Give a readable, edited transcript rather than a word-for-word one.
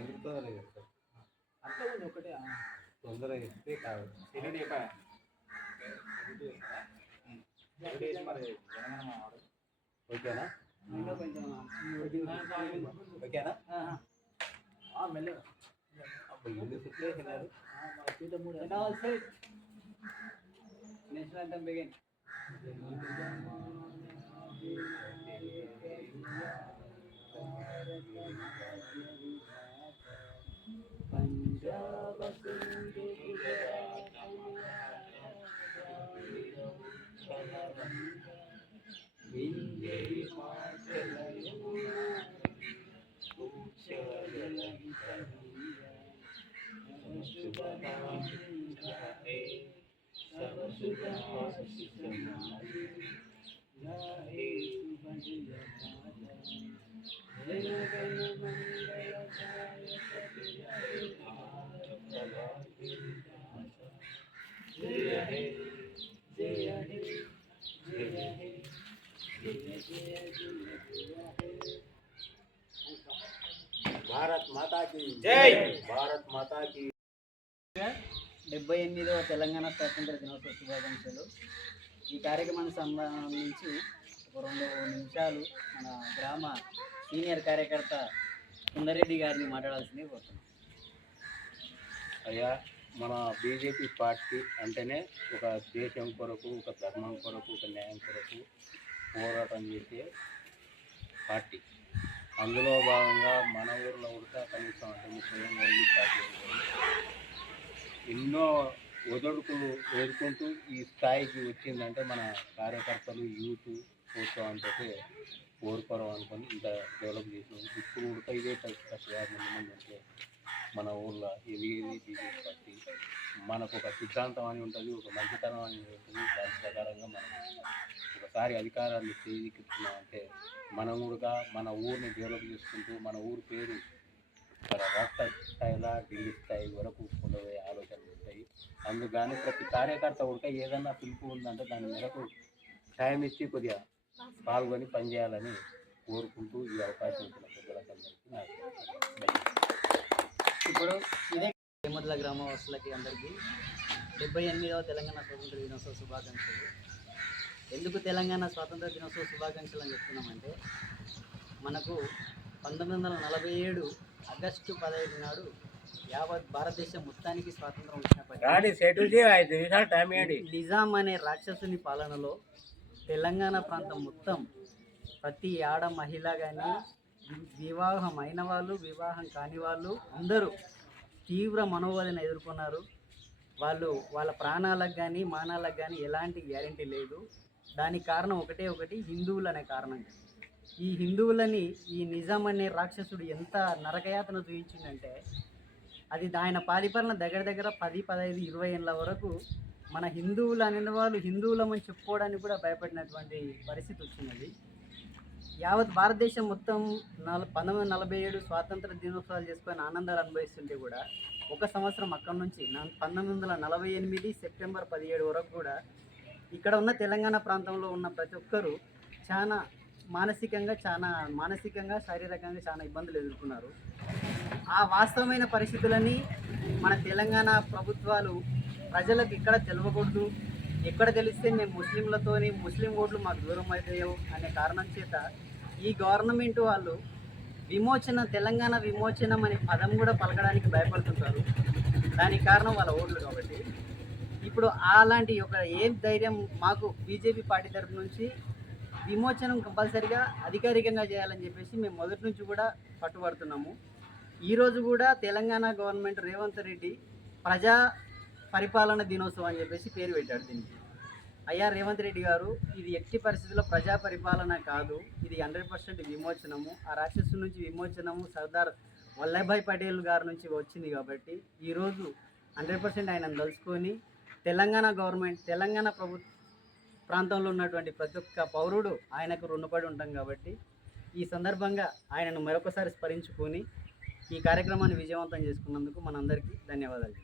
ఎందుకు తొందరగా చేస్తారు? అంతా ఉంది ఒకటే తొందరగా చేస్తే కాదు. ఓకేనా? ఓకేనా? మెల్లగా ఎన్ని సుట్లు వేసినారు? నేషనల్ అంతం బిగిన్. పంజాబ్ భారత్ మాతా కీ జై. భారత్ మాతా కీ. 78వ తెలంగాణ స్వాతంత్ర దినోత్సవ శుభాకాంక్షలు. ఈ కార్యక్రమానికి సంబంధించి ఒక 2 నిమిషాలు మన గ్రామ సీనియర్ కార్యకర్త సుందరెడ్డి గారిని మాట్లాడాల్సింది కోరుతున్నాం. అయ్యా, మన బీజేపీ పార్టీ అంటేనే ఒక దేశం కొరకు, ఒక ధర్మం కొరకు, ఒక న్యాయం కొరకు పోరాటం చేసే పార్టీ. అందులో భాగంగా మన ఊరిలో కూడా కనీసం అంటే 30 పార్టీ ఎన్నో ఒదడుకులు ఎదుర్కొంటూ ఈ స్థాయికి వచ్చిందంటే మన కార్యకర్తలు యూత్ ప్రోత్సాహంతో కోరుకోవడం అనుకొని ఇంత డెవలప్ చేసినాం. ఇప్పుడు కూడా ఇదే కష్టం అంటే మన ఊళ్ళో ఎదిగేది బీజేపీ పార్టీ. మనకు ఒక సిద్ధాంతం అని ఉంటుంది, ఒక మంచితనం అని ఉంటుంది. దాని ప్రకారంగా మనం ఒకసారి అధికారాన్ని చేజిక్కిస్తున్నామంటే మనం కూడా మన ఊరిని డెవలప్ చేసుకుంటూ మన ఊరి పేరు ఇక్కడ రాష్ట్ర స్థాయిలో ఢిల్లీ స్థాయి వరకు పొందబోయే ఆలోచనలు ఉంటాయి. అందుకని ప్రతి కార్యకర్త కూడా ఏదన్నా పిలుపు ఉందంటే దాని మేరకు టైం ఇచ్చి కొద్దిగా పాల్గొని పనిచేయాలని కోరుకుంటూ ఈ అవకాశం ఇచ్చిన పెద్దలందరికీ నాకు ఇప్పుడు ఇదే హేమద్ల గ్రామవాసులకి అందరికీ 78వ తెలంగాణ స్వాతంత్ర దినోత్సవ శుభాకాంక్షలు. ఎందుకు తెలంగాణ స్వాతంత్ర దినోత్సవ శుభాకాంక్షలు అని చెప్తున్నామంటే మనకు 1947 ఆగస్టు 15 నాడు యావత్ భారతదేశం మొత్తానికి స్వాతంత్రం వచ్చినప్పటికీ నిజాం అనే రాక్షసుని పాలనలో తెలంగాణ ప్రాంతం మొత్తం ప్రతి ఆడ మహిళ కానీ వివాహం అయిన వాళ్ళు, వివాహం కాని వాళ్ళు అందరూ తీవ్ర మనోవేదన ఎదుర్కొన్నారు. వాళ్ళ ప్రాణాలకు కానీ మానాలకు కానీ ఎలాంటి గ్యారెంటీ లేదు. దానికి కారణం ఒకటి హిందువులు అనే కారణం. ఈ హిందువులని ఈ నిజాం అనే రాక్షసుడు ఎంత నరకయాతన చూపించిందంటే అది ఆయన పాలిపాలన దగ్గర 10, 15, 20 ఏళ్ళ వరకు మన హిందువులు అనే వాళ్ళు హిందువులమని చెప్పుకోవడానికి కూడా భయపడినటువంటి పరిస్థితి వచ్చినది. యావత్ భారతదేశం మొత్తం 1947 స్వాతంత్ర దినోత్సవాలు చేసుకొని ఆనందాలు అనుభవిస్తుంటే కూడా ఒక సంవత్సరం అక్కడి నుంచి 1948 సెప్టెంబర్ 17 వరకు కూడా ఇక్కడ ఉన్న తెలంగాణ ప్రాంతంలో ఉన్న ప్రతి ఒక్కరూ మానసికంగా శారీరకంగా చాలా ఇబ్బందులు ఎదుర్కొన్నారు. ఆ వాస్తవమైన పరిస్థితులని మన తెలంగాణ ప్రభుత్వాలు ప్రజలకు ఇక్కడ తెలియకూడదు, ఎక్కడ తెలిస్తే మేము ముస్లిం ఓట్లు మాకు దూరం అవుతాయో అనే కారణం చేత ఈ గవర్నమెంట్ వాళ్ళు తెలంగాణ విమోచనం అనే పదం కూడా పలకడానికి భయపడుతుంటారు. దానికి కారణం వాళ్ళ ఓట్లు కాబట్టి ఇప్పుడు అలాంటి ఏం ధైర్యం మాకు బీజేపీ పార్టీ తరఫు నుంచి విమోచనం కంపల్సరిగా అధికారికంగా చేయాలని చెప్పేసి మేము మొదటి నుంచి కూడా పట్టుబడుతున్నాము. ఈరోజు కూడా తెలంగాణ గవర్నమెంట్ రేవంత్ రెడ్డి ప్రజా పరిపాలన దినోత్సవం అని చెప్పేసి పేరు పెట్టాడు దీనికి. అయ్యా రేవంత్ రెడ్డి గారు, ఇది ఎట్టి పరిస్థితుల్లో ప్రజా పరిపాలన కాదు, ఇది 100% విమోచనము. ఆ రాక్షసు నుంచి విమోచనము సర్దార్ వల్లభాయ్ పటేల్ గారి నుంచి వచ్చింది కాబట్టి ఈరోజు 100% ఆయనను తలుచుకొని తెలంగాణ గవర్నమెంట్, తెలంగాణ ప్రాంతంలో ఉన్నటువంటి ప్రతి ఒక్క పౌరుడు ఆయనకు రుణపడి ఉంటాం కాబట్టి ఈ సందర్భంగా ఆయనను మరొకసారి స్మరించుకొని ఈ కార్యక్రమాన్ని విజయవంతం చేసుకున్నందుకు మనందరికీ ధన్యవాదాలు.